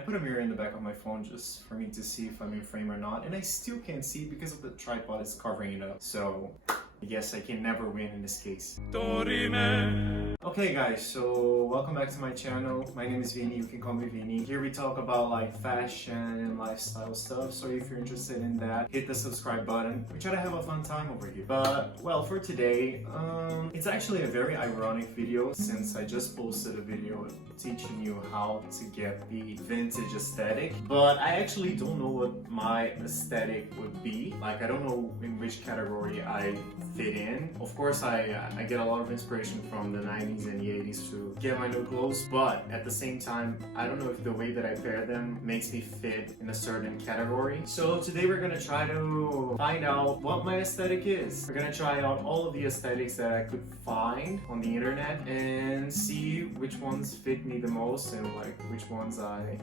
put a mirror in the back of my phone just for me to see if I'm in frame or not, and I still can't see because of the tripod is covering it up. So I guess I can never win in this case. Dore. Okay guys, so welcome back to my channel. My name is Vini, you can call me Vini. Here we talk about like fashion and lifestyle stuff, so if you're interested in that, hit the subscribe button. We try to have a fun time over here. But well, for today, it's actually a very ironic video since I just posted a video teaching you how to get the vintage aesthetic, but I actually don't know what my aesthetic would be. Like, I don't know in which category I fit in. Of course, I get a lot of inspiration from the 90s and the 80s to get my new clothes, but at the same time, I don't know if the way that I pair them makes me fit in a certain category. So today we're gonna try to find out what my aesthetic is. We're gonna try out all of the aesthetics that I could find on the internet and see which ones fit me the most and like which ones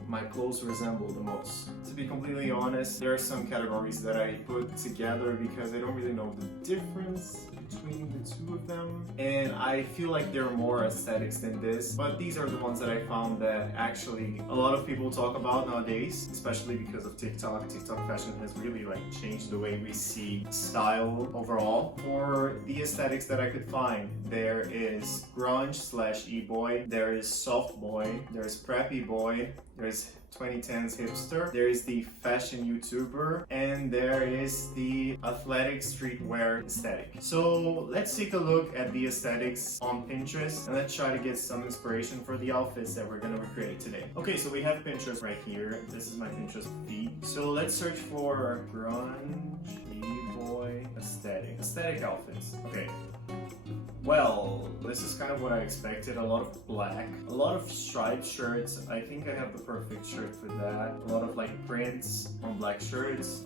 my clothes resemble the most. To be completely honest, there are some categories that I put together because I don't really know the difference between the two of them, and I feel like there are more aesthetics than this, but these are the ones that I found that actually a lot of people talk about nowadays, especially because of TikTok. TikTok fashion has really like changed the way we see style overall. For the aesthetics that I could find, there is grunge / e-boy, there is soft boy, there's preppy boy, there's 2010s hipster, there is the fashion YouTuber, and there is the athletic streetwear aesthetic. So let's take a look at the aesthetics on Pinterest and let's try to get some inspiration for the outfits that we're gonna recreate today. Okay, so we have Pinterest right here. This is my Pinterest feed. So let's search for grunge, e-boy, aesthetic outfits. Okay. Well, this is kind of what I expected. A lot of black, a lot of striped shirts. I think I have the perfect shirt for that. A lot of like prints on black shirts.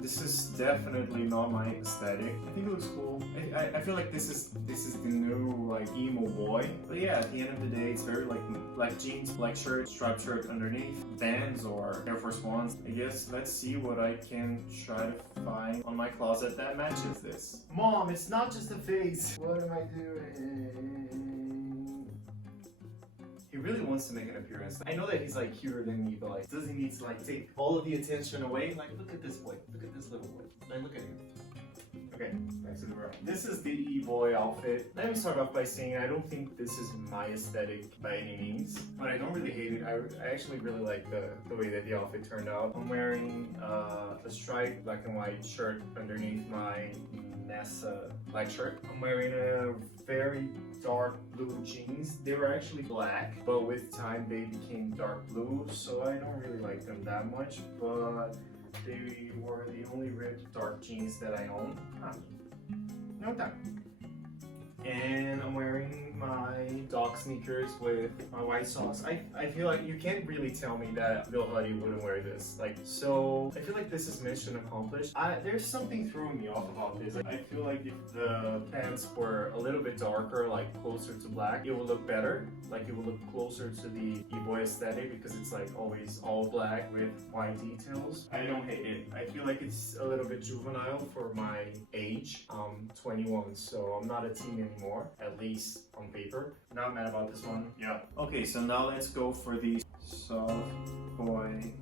This is definitely not my aesthetic. I think it looks cool. I feel like this is the new like emo boy. But yeah, at the end of the day, it's very like black jeans, black shirt, striped shirt underneath, Vans or Air Force Ones. I guess let's see what I can try to find on my closet that matches this. Mom, it's not just a face. What am I doing? He really wants to make an appearance. I know that he's like cuter than me, but like, does he need to like take all of the attention away? Like, look at this boy. Look at this little boy. Like, look at him. Okay, back to the room. This is the e-boy outfit. Let me start off by saying I don't think this is my aesthetic by any means, but I don't really hate it. I actually really like the way that the outfit turned out. I'm wearing a striped black and white shirt underneath my NASA black shirt. I'm wearing a very dark blue jeans. They were actually black, but with time they became dark blue, so I don't really like them that much, but they were the only ripped dark jeans that I own. No time. And I'm wearing my dog sneakers with my white socks. I feel like you can't really tell me that Bill Huddy wouldn't wear this. Like, so I feel like this is mission accomplished. There's something throwing me off about this. I feel like if the pants were a little bit darker, like closer to black, it would look better. Like it would look closer to the e-boy aesthetic because it's like always all black with white details. I don't hate it. I feel like it's a little bit juvenile for my age. I'm 21, so I'm not a teen anymore, at least on paper. Not mad about this one. Yeah. Okay, so now let's go for the soft boy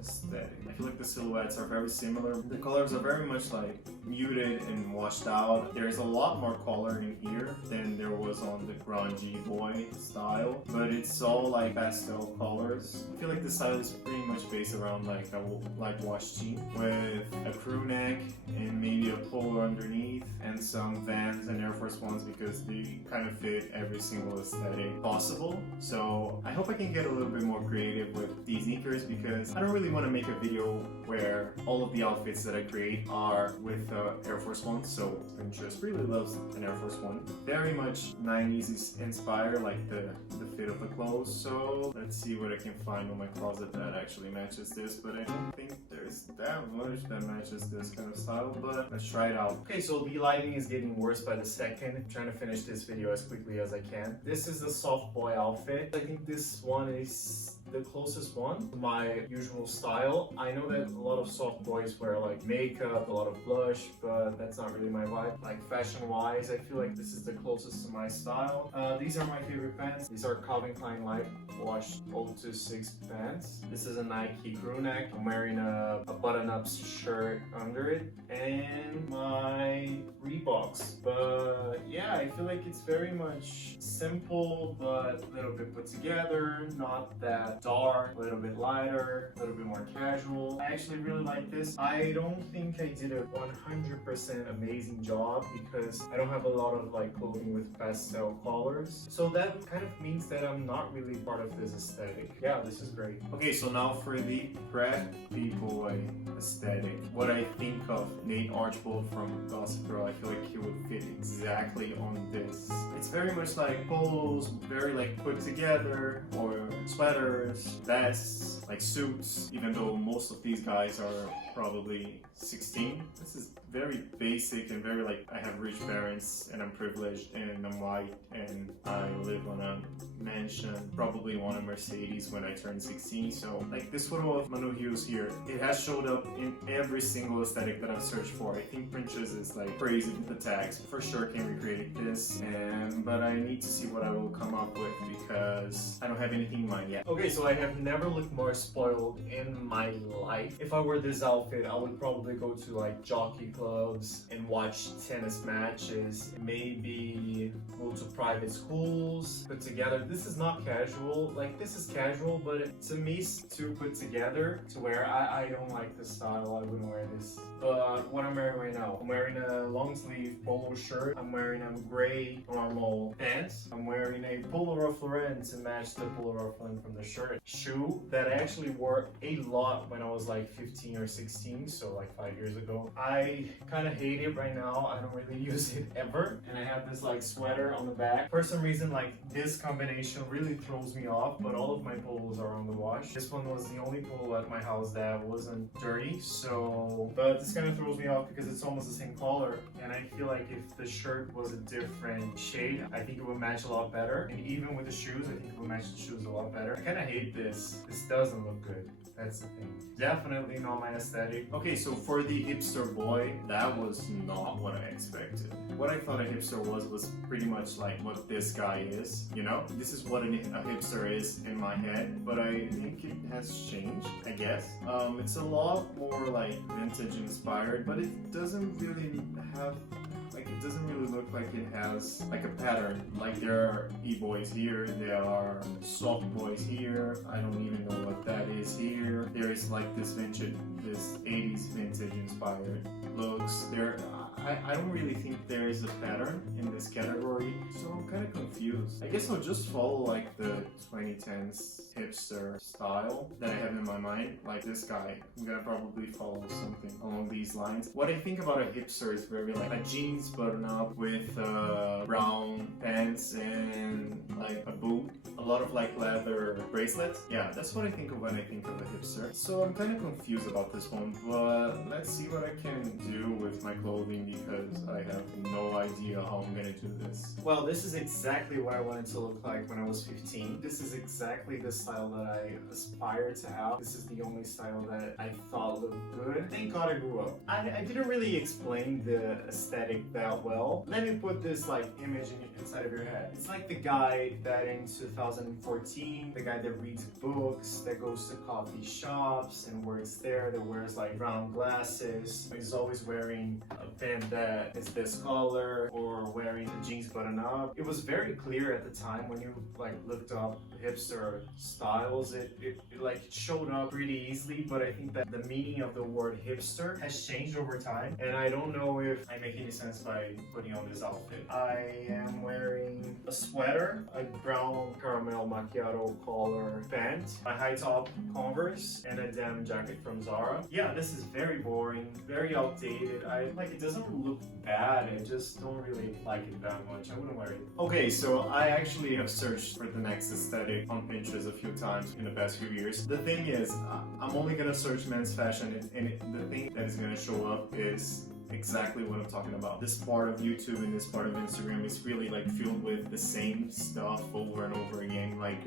aesthetic. I feel like the silhouettes are very similar. The colors are very much like muted and washed out. There's a lot more color in here than there was on the grungy boy style, but it's all like pastel colors. I feel like the style is pretty much based around like a washed jean with a crew neck and maybe a polo underneath and some Vans and Air Force Ones because they kind of fit every single aesthetic possible. So I hope I can get a little bit more creative with these sneakers because I don't really want to make a video where all of the outfits that I create are with Air Force One. So Pinterest really loves an Air Force One. Very much 90s inspired, like the fit of the clothes. So let's see what I can find on my closet that actually matches this, but I don't think there's that much that matches this kind of style, but let's try it out. Okay, so the lighting is getting worse by the second. I'm trying to finish this video as quickly as I can. This is the soft boy outfit. I think this one is the closest one to my usual style. I know that a lot of soft boys wear like makeup, a lot of blush, but that's not really my vibe. Like fashion-wise, I feel like this is the closest to my style. These are my favorite pants. These are Calvin Klein Light Wash 026 pants. This is a Nike crew neck. I'm wearing a button-up shirt under it and my Reeboks. But yeah, I feel like it's very much simple, but a little bit put together, not that dark, a little bit lighter, a little bit more casual. I actually really like this. I don't think I did a 100% amazing job because I don't have a lot of like clothing with pastel colors. So that kind of means that I'm not really part of this aesthetic. Yeah, this is great. Okay, so now for the preppy boy aesthetic. What I think of Nate Archibald from Gossip Girl, I feel like he would fit exactly on this. It's very much like polos, very like put together, or sweaters, vests, like suits, even though most of these guys are probably 16. This is very basic and very like, I have rich parents and I'm privileged and I'm white and I live on a mansion, probably want a Mercedes when I turn 16. So like this photo of Manu Hughes here, it has showed up in every single aesthetic that I've searched for. I think Pinterest is like crazy with the tags. For sure can recreate this, but I need to see what I will come up with because I don't have anything in mind yet. Okay, so I have never looked more spoiled in my life. If I wore this outfit, I would probably go to like jockey clubs and watch tennis matches, maybe go to private schools, put together. This is not casual, like this is casual, but to me it's too put together to where I don't like this style. I wouldn't wear this. But what I'm wearing right now, I'm wearing a long sleeve polo shirt, I'm wearing a gray normal pants, I'm wearing a Polo Ralph Lauren to match the Polo Ralph Lauren from the shirt. Shoe that I actually wore a lot when I was like 15 or 16, so like 5 years ago. I kind of hate it right now. I don't really use it ever. And I have this like sweater on the back. For some reason, like this combination really throws me off, but all of my polos are on the wash. This one was the only polo at my house that wasn't dirty, so, but this kind of throws me off because it's almost the same color. And I feel like if the shirt was a different shade, I think it would match a lot better. And even with the shoes, I think it would match the shoes a lot better. I kind of hate this. This doesn't look good. That's the thing. Definitely not my aesthetic. Okay, so for the hipster boy, that was not what I expected. What I thought a hipster was pretty much like what this guy is, you know? This is what a hipster is in my head, but I think it has changed, I guess. It's a lot more like vintage inspired, but it doesn't really have, like it doesn't really look like it has like a pattern. Like there are e-boys here, there are soft boys here, I don't even know what that is here. There is like this vintage, this 80s vintage inspired looks. I don't really think there is a pattern in this category, so I'm kind of confused. I guess I'll just follow like the 2010s hipster style that I have in my mind, like this guy. I'm gonna probably follow something along these lines. What I think about a hipster is very like a jeans button up with brown pants and like a boot, a lot of like leather bracelets. Yeah, that's what I think of when I think of a hipster. So I'm kind of confused about this one, but let's see what I can do with my clothing because I have no idea how I'm gonna do this. Well, this is exactly what I wanted to look like when I was 15. This is exactly the style that I aspire to have. This is the only style that I thought looked good. Thank God I grew up. I didn't really explain the aesthetic that well. Let me put this like image inside of your head. It's like the guy that in 2014, the guy that reads books, that goes to coffee shops and works there, that wears like round glasses, is always wearing a band that is this color or wearing a jeans button up. It was very clear at the time when you like looked up hipster styles, it like showed up pretty easily, but I think that the meaning of the word hipster has changed over time, and I don't know if I make any sense by putting on this outfit. I am wearing a sweater, a brown caramel macchiato collar pant, a high top Converse, and a denim jacket from Zara. Yeah, this is very boring, very outdated. It doesn't look bad, I just don't really like it that much. I wouldn't wear it. Okay, so I actually have searched for the next aesthetic on Pinterest a few times in the past few years. The thing is, I'm only gonna search men's fashion, and the thing that is gonna show up is exactly what I'm talking about. This part of YouTube and this part of Instagram is really like filled with the same stuff over and over again. Like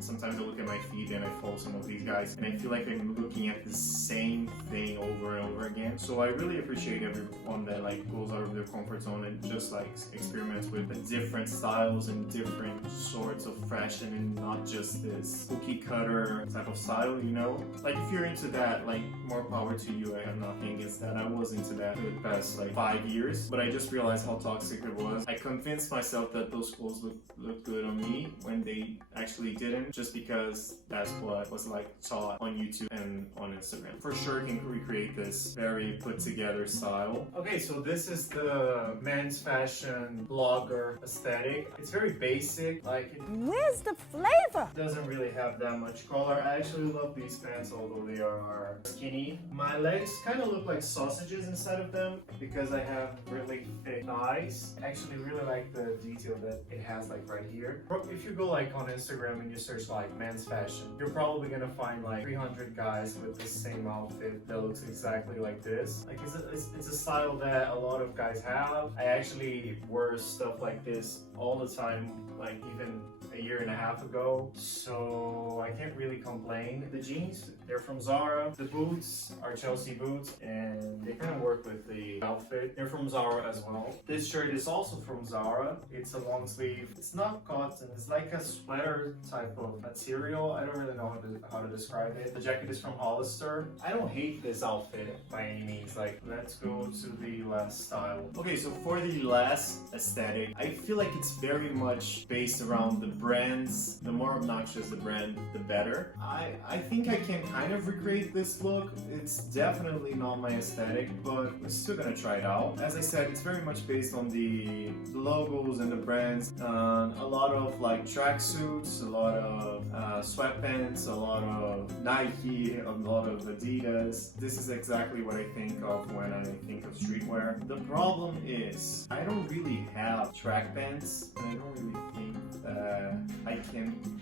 sometimes I look at my feed and I follow some of these guys and I feel like I'm looking at the same thing over and over again. So I really appreciate everyone that like goes out of their comfort zone and just like experiments with different styles and different sorts of fashion and not just this cookie cutter type of style, you know? Like if you're into that, like more power to you. I have nothing against that. I was into that for the past like 5 years, but I just realized how toxic it was. I convinced myself that those clothes looked good on me when they actually didn't, just because that's what was like taught on YouTube and on Instagram. For sure can recreate this very put together style. Okay, so this is the men's fashion blogger aesthetic. It's very basic, like where's the flavor? Doesn't really have that much color. I actually love these pants, although they are skinny. My legs kind of look like sausages inside of them because I have really thick thighs. I actually really like the detail that it has like right here. If you go like on Instagram and you search like men's fashion, you're probably gonna find like 300 guys with the same outfit that looks exactly like this. Like it's a style that a lot of guys have. I actually wear stuff like this all the time, like even a year and a half ago, so I can't really complain. The jeans, they're from Zara. The boots are Chelsea boots and they kind of work with the outfit. They're from Zara as well. This shirt is also from Zara. It's a long sleeve. It's not cotton, it's like a sweater type of material. I don't really know how to describe it. The jacket is from Hollister. I don't hate this outfit by any means. Like, let's go to the last style. Okay, so for the last aesthetic, I feel like it's very much based around the brands. The more obnoxious the brand, the better. I think I can kind of recreate this look. It's definitely not my aesthetic, but we're still gonna try it out. As I said, it's very much based on the logos and the brands. A lot of like tracksuits, a lot of sweatpants, a lot of Nike, a lot of Adidas. This is exactly what I think of when I think of streetwear. The problem is I don't really have track pants, and I don't really think that I can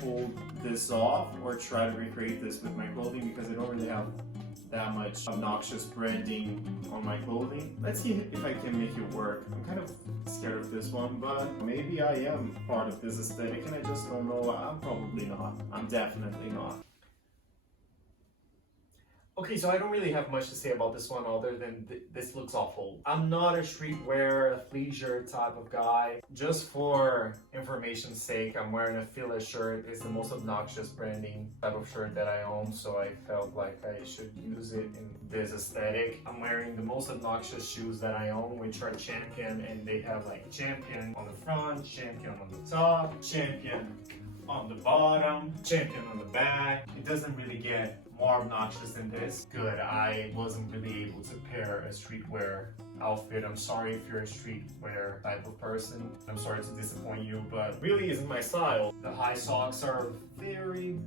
pull this off or try to recreate this with my clothing because I don't really have that much obnoxious branding on my clothing. Let's see if I can make it work. I'm kind of scared of this one, but maybe I am part of this aesthetic and I just don't know. I'm probably not. I'm definitely not. Okay, so I don't really have much to say about this one other than this looks awful. I'm not a streetwear, athleisure type of guy. Just for information's sake, I'm wearing a filler shirt. It's the most obnoxious branding type of shirt that I own, so I felt like I should use it in this aesthetic. I'm wearing the most obnoxious shoes that I own, which are Champion, and they have like Champion on the front, Champion on the top, Champion on the bottom, Champion on the back. It doesn't really get more obnoxious than this. Good, I wasn't really able to pair a streetwear outfit. I'm sorry if you're a streetwear type of person. I'm sorry to disappoint you, but really isn't my style. The high socks are very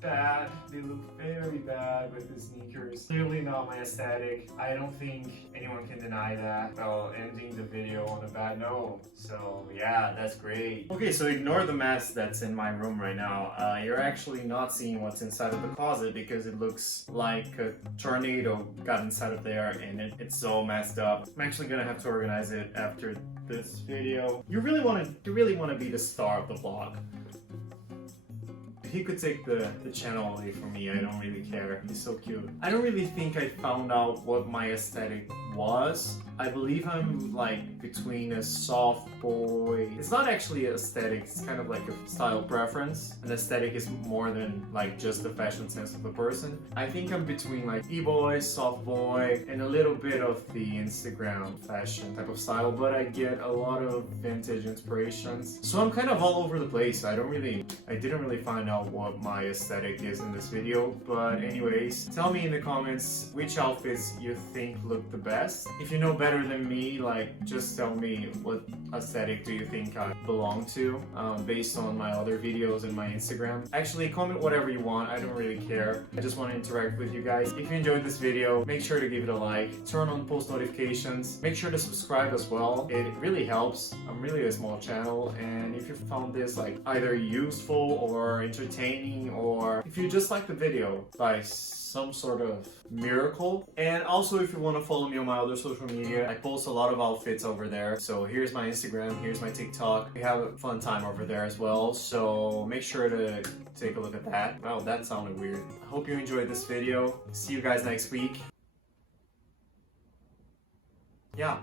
bad. They look very bad with the sneakers. Clearly not my aesthetic. I don't think anyone can deny that. Well, ending the video on a bad note. So yeah, that's great. Okay, so ignore the mess that's in my room right now. You're actually not seeing what's inside of the closet because it looks like a tornado got inside of there and it's so messed up. I'm actually gonna have to organize it after this video. You really want to be the star of the vlog. If he could take the channel away from me, I don't really care. He's so cute. I don't really think I found out what my aesthetic was. I believe I'm like between a soft boy. It's not actually aesthetic, it's kind of like a style preference. An aesthetic is more than like just the fashion sense of a person. I think I'm between like e-boy, soft boy, and a little bit of the Instagram fashion type of style, but I get a lot of vintage inspirations. So I'm kind of all over the place. I didn't really find out what my aesthetic is in this video, but anyways, tell me in the comments which outfits you think look the best. If you know better than me, like just tell me what aesthetic do you think I belong to based on my other videos and my Instagram. Actually, comment whatever you want. I don't really care. I just want to interact with you guys. If you enjoyed this video, make sure to give it a like, turn on post notifications, make sure to subscribe as well. It really helps. I'm really a small channel, and if you found this like either useful or entertaining, or if you just like the video, guys, some sort of miracle. And also, if you want to follow me on my other social media, I post a lot of outfits over there. So here's my Instagram, here's my TikTok. We have a fun time over there as well. So make sure to take a look at that. Wow, that sounded weird. I hope you enjoyed this video. See you guys next week. Yeah.